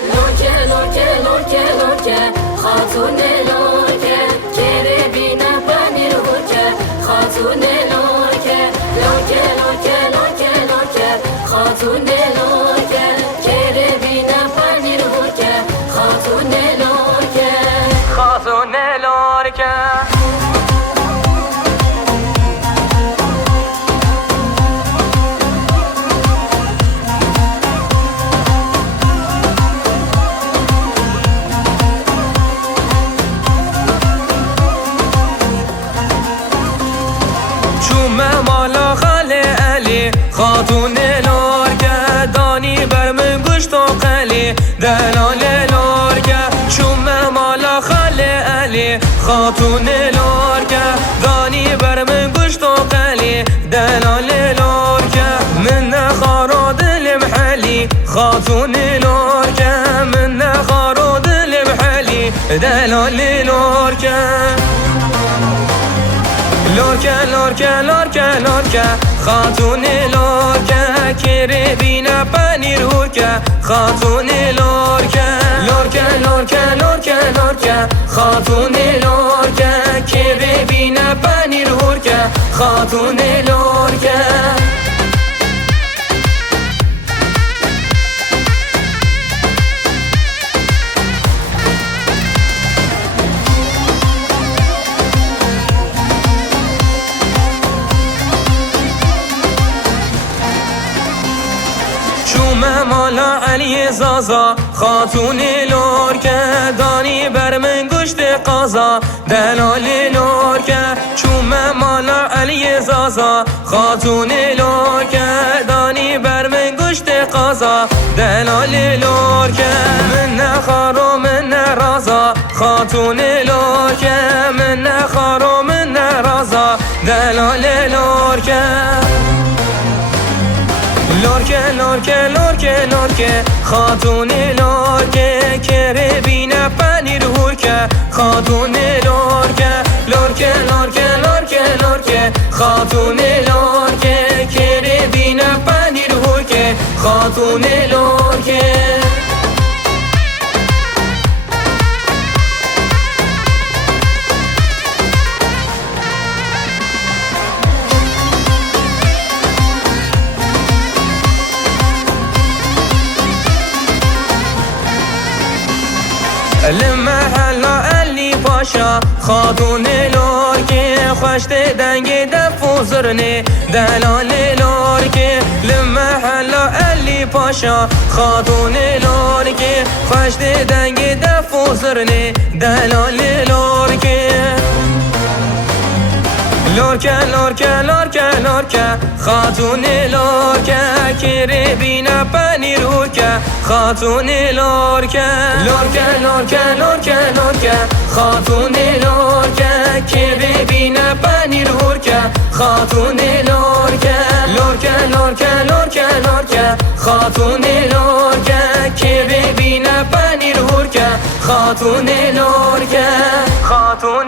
لورکه لورکه لورکه لورکه خاتون لورکه کره بینه پنیر هورکه خاتون لورکه لورکه لورکه لورکه لورکه خاتون لورکه کره بینه پنیر هورکه خاتون لورکه خاتون لورکه مالا خاله علی خاتون لورکه دانی بر من گوشت و قلی دلال لورکه شوم مالا خاله علی خاتون لورکه دانی بر من گوشت و قلی دلال لورکه من نخارو دلم حلی خاتون لورکه من نخارو دلم حلی دلال لورکه لورکه لورکه لورکه لورکه خاتون لورکه کره بینه پنیر هورکه خاتون لورکه لورکه لورکه لورکه لورکه خاتون لورکه کره بینه پنیر هورکه خاتون لورکه مالا علی زازا خاتون لورکه دانی بر من گوشت قازا دلال لورکه چوم مالا علی زازا خاتون لورکه دانی بر من گوشت قازا دلال لورکه من نخارو من نرازا خاتون لورکه من نخارو من نرازا دلال لورکه لورکه لورکه لورکه لورکه خاتون لورکه کره بینه پنیر هورکه خاتون لورکه لورکه لورکه لورکه لورکه خاتون لورکه کره بینه پنیر هورکه خاتون لورکه لمحلا علی پاشا خاتون لورکه خوشت دنگ دف و زرنه دلال لورکه لمحلا علی پاشا خاتون لورکه خوشت دنگ دف و زرنه دلال لورکه لورکه لورکه لورکه لورکه خاتون لورکه کره بینه پنیر هورکه خاتون لورکه لورکه لورکه لورکه لورکه خاتون لورکه کره بینه پنیر هورکه خاتون لورکه لورکه لورکه لورکه لورکه خاتون لورکه کره بینه پنیر هورکه خاتون لورکه خاتون